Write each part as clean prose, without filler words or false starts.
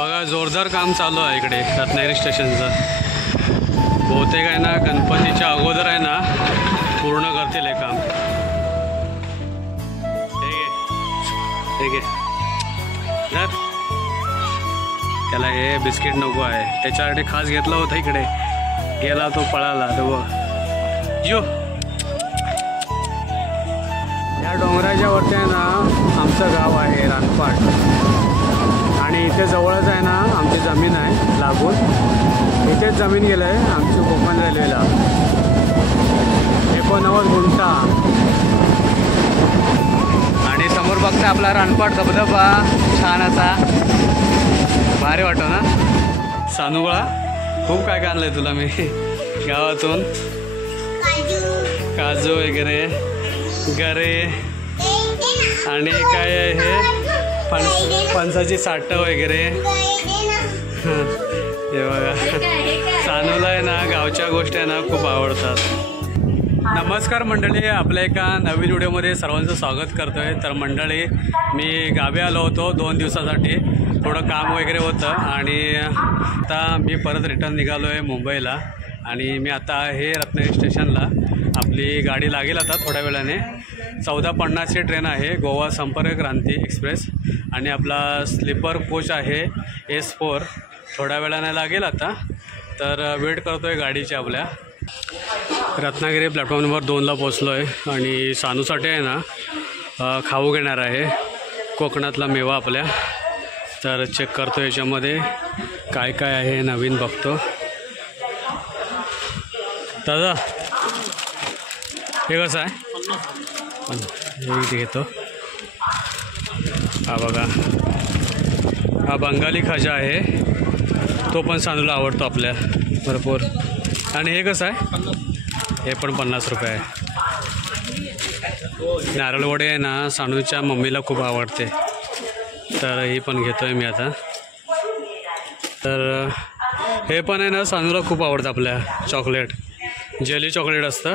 बघा जोरदार काम चालू आहे इकडे रत्नागिरी स्टेशनचं। बहुतेक आहे ना गणपतीच्या अगोदर आहे ना पूर्ण करतील हे काम। ठीक आहे तर त्याला हे बिस्किट नको आहे, त्याच्यासाठी खास घेतला होता इकडे, गेला तो पळाला तो यो। या डोंगराच्या वरती आहे ना आमचं गाव आहे रानपाट, आणि इथे जवळच आहे ना आमची जमीन आहे लागून, इथेच जमीन गेलं आहे आमची कोकण रेल्वेला 89 गुंठा। आणि समोर बघता आपला रानपाट धबधबा छान असा भारी वाटतो ना। सानुगळा खूप काय काय आणलंय तुला मी गावातून, काजू वगैरे गरे, आणि काय आहे हे फणसाची साठ वगैरे। हे बघा सानूला आहे ना गावच्या गोष्टी आहे ना खूप आवडतात। नमस्कार मंडळी, आपल्या एका नवीन व्हिडिओमध्ये सर्वांचं स्वागत करतो आहे। तर मंडळी मी गावी आलो होतो 2 दिवसासाठी, थोडं काम वगैरे होतं, आणि आता मी परत रिटर्न निघालो आहे मुंबईला। आणि मी आता आहे रत्नागिरी स्टेशनला, आपली गाडी लागेल आता थोड्या वेळाने। 14:50ची ट्रेन आहे, गोवा संपर्क क्रांती एक्सप्रेस, आणि आपला स्लीपर कोच आहे S4, थोड्या वेळाने लागेल आता। तर वेट करतो आहे गाडीची आपल्या। रत्नागिरी प्लॅटफॉर्म नंबर 2ला पोचलो आहे, आणि सानूसाठी आहे ना खाऊ घेणार आहे कोकणातला मेवा आपल्या। तर चेक करतो याच्यामध्ये काय काय आहे नवीन, बघतो। दादा हे कसं आहे? हे घेतो। हा बघा, हा बंगाली खाजा आहे, तो पण सानूला आवडतो आपल्या भरपूर। आणि हे कसं आहे? हे पण 50 रुपये आहे। नारळ वडे आहे ना सानूच्या मम्मीला खूप आवडते, तर ही पण घेतो आहे मी आता। तर हे पण आहे ना सानूला खूप आवडतं आपल्या, चॉकलेट जेली चॉकलेट असतं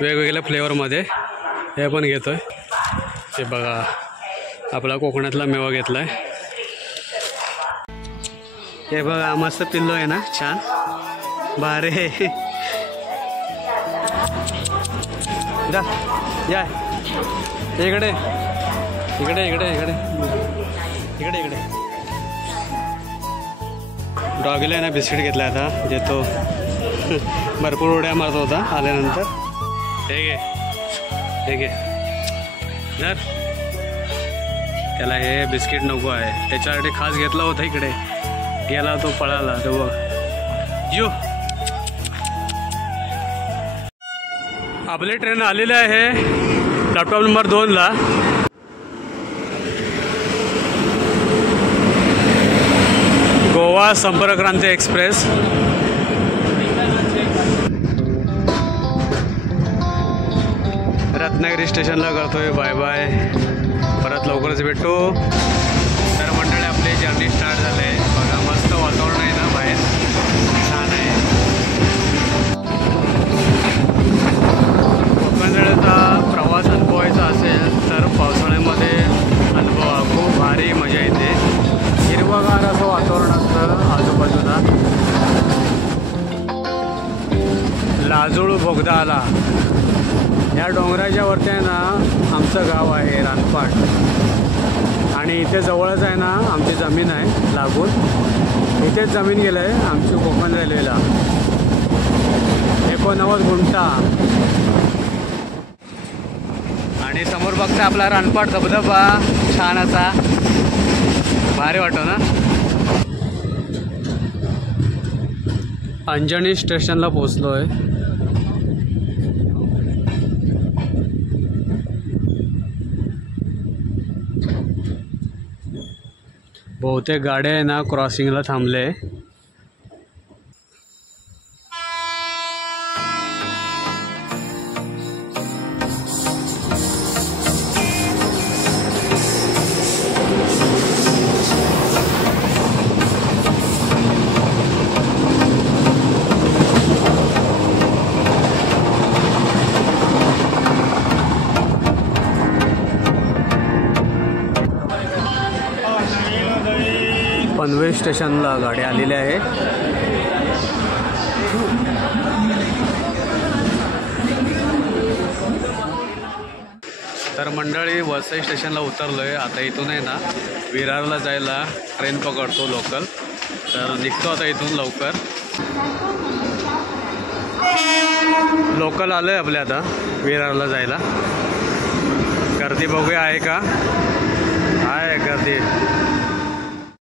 वेगवेगळ्या फ्लेवरमध्ये, हे पण घेतो आहे। हे बघा आपला कोकणातला मेवा घेतला आहे। हे बघा मस्त पिल्लो आहे ना, छान भारी आहे। जा या इकडे इकडे इकडे इकडे इकडे इकडे। डॉगीला आहे ना बिस्किट घेतला आता, देतो भरपूर उड्या मारत होता आल्यानंतर। ठीक आहे ठीक आहे जर त्याला हे बिस्किट नको आहे, त्याच्यासाठी खास घेतला होता इकडे, गेला तो पळाला तो यो। आपली ट्रेन आलेली आहे प्लॅटफॉर्म नंबर 2ला। गोवा संपर्क क्रांती एक्सप्रेस। रत्नागिरी स्टेशनला करतोय बाय बाय, परत लवकरच भेटू। तर मंडळी आपली जर्नी स्टार्ट झाली आहे, बघा मस्त वातावरण आहे ना बाहेर, छान आहे। कोकण रेल्वेचा प्रवास अनुभवायचा असेल तर पावसाळ्यामध्ये अनुभवा, खूप भारी मजा येते। हिरवगार असं वातावरण असतं आजूबाजूला। लाजूळ बोगदा आला, या डोंगराच्या वरती आहे ना आमचं गाव आहे रानपाट, आणि इथे जवळच आहे ना आमची जमीन आहे लागून, इथेच जमीन गेलं आहे आमची कोकण रेल्वेला 89 गुंठा। आणि समोर बघता आपला रानपाट धबधबा छान असा भारी वाटतो ना। अंजनी स्टेशनला पोचलो आहे। बहुतेक गाड्या आहे ना क्रॉसिंगला थांबले। पनवेल स्टेशनला गाडी आलेली आहे. तर मंडळी वसई स्टेशनला उतरलो आहे. आता इथून आहे ना विरारला जायला ट्रेन पकडतो लोकल. तर निघतो आता इथून लवकर. लोकल आलं आहे आपल्या आता विरारला जायला. गर्दी बघूया आहे का. आहे गर्दी.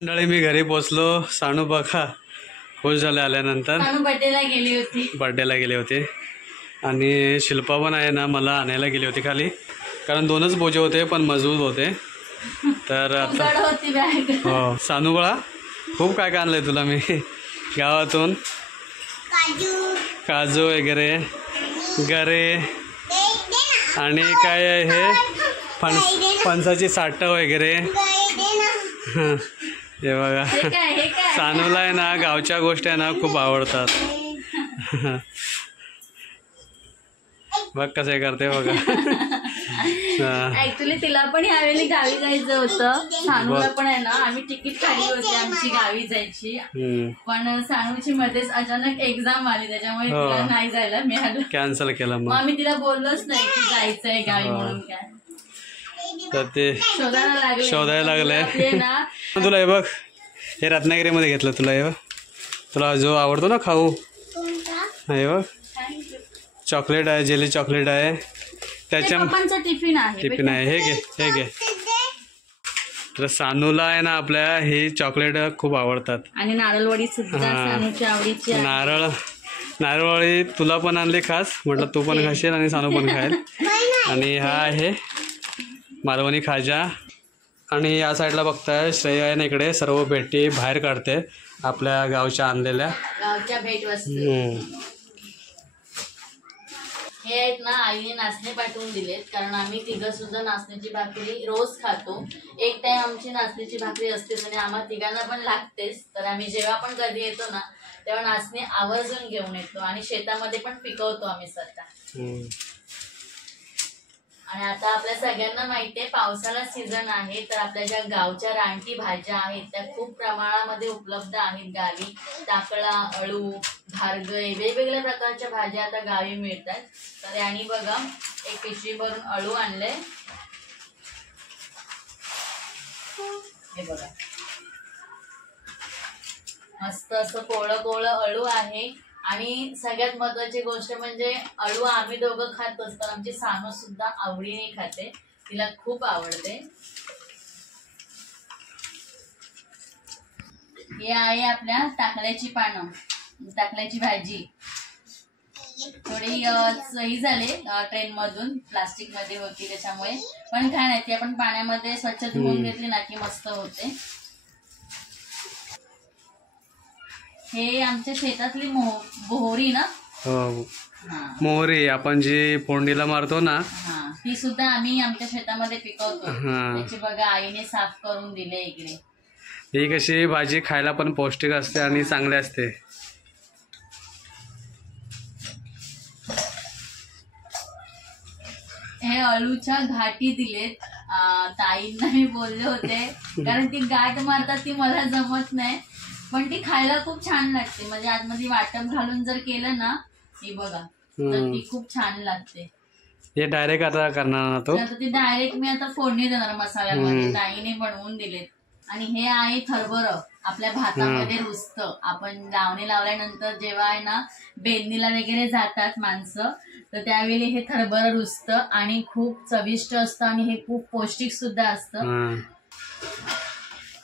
मंडळी मी घरी पोचलो. सानू बघा खुश झाले आल्यानंतर. बर्थडेला गेली होती आणि शिल्पा पण आहे ना मला आणायला गेली होती खाली, कारण 2च बोजे होते पण मजबूत होते. तर आता हो सानू बाळा खूप काय काय आणलंय तुला मी गावातून. काजू वगैरे गरे आणि काय आहे हे फणसाची साठ वगैरे. हे बघा सानूला आहे ना गावच्या गोष्टी आहे ना खूप आवडतात. बघ कसं करते बघा. ऍक्च्युली तिला पण यावेळी गावी जायचं होतं. सानूला पण आहे ना आम्ही तिकीट काढली होती आमची गावी जायची, पण सानूची मध्येच अचानक एक्झाम आली त्याच्यामुळे तिला नाही जायला मिळालं. कॅन्सल केलं. मग आम्ही तिला बोललोच नाही की जायचंय गावी म्हणून. काय तर ते शोधायला लागले. तुला हे बघ हे रत्नागिरीमध्ये घेतलं. तुला हे बघ तुला जो आवडतो ना खाऊ हे बघ चॉकलेट आहे, जेली चॉकलेट आहे. त्याच्या टिफिन आहे. हे घे हे घे. तर सानूला आहे ना आपल्या हे चॉकलेट खूप आवडतात. आणि नारळवडी सुद्धा सानूच्या आवडीची. नारळवडी तुला पण आणली खास, म्हटलं तू पण खाशील आणि सानू पण खाईल. आणि हा आहे मालवणी खाजा. आणि या साईडला बघताय श्रेया आहे ना इकडे सर्व भेटी बाहेर काढते आपल्या गावच्या आणलेल्या गावच्या भेटवस्तू. हे आहेत ना आईने नाचणे पाठवून दिलेत, कारण आम्ही तिघं सुद्धा नाचण्याची भाकरी रोज खातो. एक टाइम आमची नाचण्याची भाकरी असतेच आणि आम्हा तिघांना पण लागतेच. तर आम्ही जेव्हा पण कधी येतो ना तेव्हा नाचणे आवर्जून घेऊन येतो आणि शेतामध्ये पण पिकवतो आम्ही स्वतः. आणि आता आपल्या सगळ्यांना माहितीये पावसाळा सीझन आहे, तर आपल्या ज्या गावच्या रानटी भाज्या आहेत त्या खूप प्रमाणामध्ये उपलब्ध आहेत गावी. टाकळा, अळू, घारगय वेगवेगळ्या प्रकारच्या भाज्या आता गावी मिळतात. तर यांनी बघा एक पिशवी भरून अळू आणले. हे बघा मस्त असं कोवळं कोवळं अळू आहे. आणि सगळ्यात महत्वाची गोष्ट म्हणजे अळू आम्ही दोघं खात असतो, आमची सानू सुद्धा आवडीने खाते, तिला खूप आवडते. हे आहे आपल्या टाकल्याची पानं, टाकल्याची भाजी. थोडी सही झाले ट्रेन मधून, प्लास्टिक मध्ये होती त्याच्यामुळे, पण काय नाही ती आपण पाण्यामध्ये स्वच्छ धुवून घेतली ना की मस्त होते. हे आमच्या शेतातली मोहरी ना, मोहरी आपण जी फोडणीला मारतो ना, ती सुद्धा आम्ही आमच्या शेतामध्ये पिकवतो. त्याची बघा आईने साफ करून दिले इकडे. ही कशी भाजी खायला पण पौष्टिक असते आणि चांगली असते. हे अळूच्या घाटी दिलेत. ताईंना मी बोलले होते, कारण ती गाठ मारतात ती मला जमत नाही, पण ती खायला खूप छान लागते. म्हणजे आतमध्ये वाटप घालून जर केलं ना, ही बघा तर ती खूप छान लागते. हे डायरेक्ट आता करणार ना तो, ती डायरेक्ट मी आता फोडणी देणार मसाल्यामध्ये. ताईने बनवून दिलेत. आणि हे आहे हरभरं, आपल्या भातामध्ये रुजतं. आपण लावणी लावल्यानंतर जेव्हा आहे ना बेंदीला वगैरे जातात माणसं, तर त्यावेळी हे हरभरं रुजतं आणि खूप चविष्ट असतं आणि हे खूप पौष्टिक सुद्धा असतं.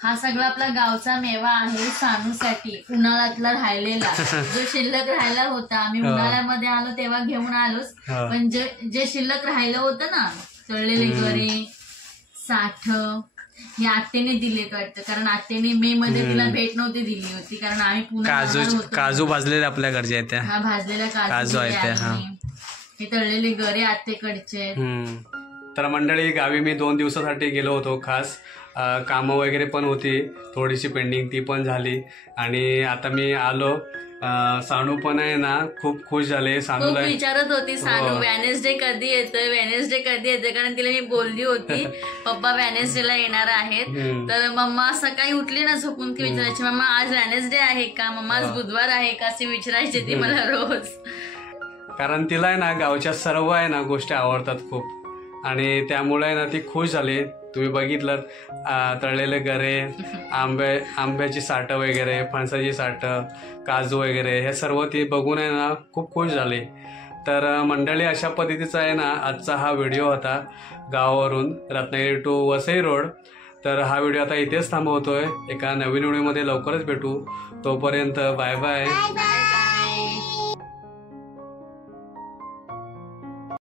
हा सगळा आपला गावचा मेवा आहे सानूसाठी, उन्हाळ्यातला राहिलेला जो शिल्लक राहिला होता. आम्ही उन्हाळ्यामध्ये आलो तेव्हा घेऊन आलोच, पण जे शिल्लक राहिलं होतं ना, तळलेले गरे, साठ, हे आत्याने दिले वाटतं, कारण आत्याने मे मध्ये तिला भेट नव्हती दिली होती, कारण आम्ही पुन्हा काजू भाजलेले आपल्या घरचे आहेत, हा भाजलेल्या काजू आहेत. हे तळलेले गरे आत्याकडचे. तर मंडळी गावी मी 2 दिवसासाठी गेलो होतो खास. कामं वगैरे पण होती थोडीशी पेंडिंग, ती पण झाली. आणि आता मी आलो सानू पण आहे ना खूप खुश झाले. खूप सानूला विचारत होती सानू वेनेसडे कधी येतोय, वेनेसडे कधी येतोय, कारण तिला मी बोलली होती पप्पा वेनेसडेला येणार आहेत. तर मम्मा सकाळी उठली ना झोपून की विचारायची मम्मा आज वेनेसडे आहे का, मम्मा आज बुधवार आहे का, असे विचारायची ती मला रोज. कारण तिला आहे ना गावच्या सर्व आहे ना गोष्टी आवडतात खूप आणि त्यामुळे आहे ना ती खुश झाली. तुम्ही बघितलं तळलेले गरे, आंब्याची साठं वगैरे, फणसाची साठं, काजू वगैरे हे सर्व ती बघून आहे ना खूप खुश झाली. तर मंडळी अशा पद्धतीचा आहे ना आजचा हा व्हिडिओ होता गावावरून रत्नागिरी टू वसई रोड. तर हा व्हिडिओ आता इथेच थांबवतोय. एका नवीन व्हिडिओमध्ये लवकरच भेटू. तोपर्यंत बाय बाय.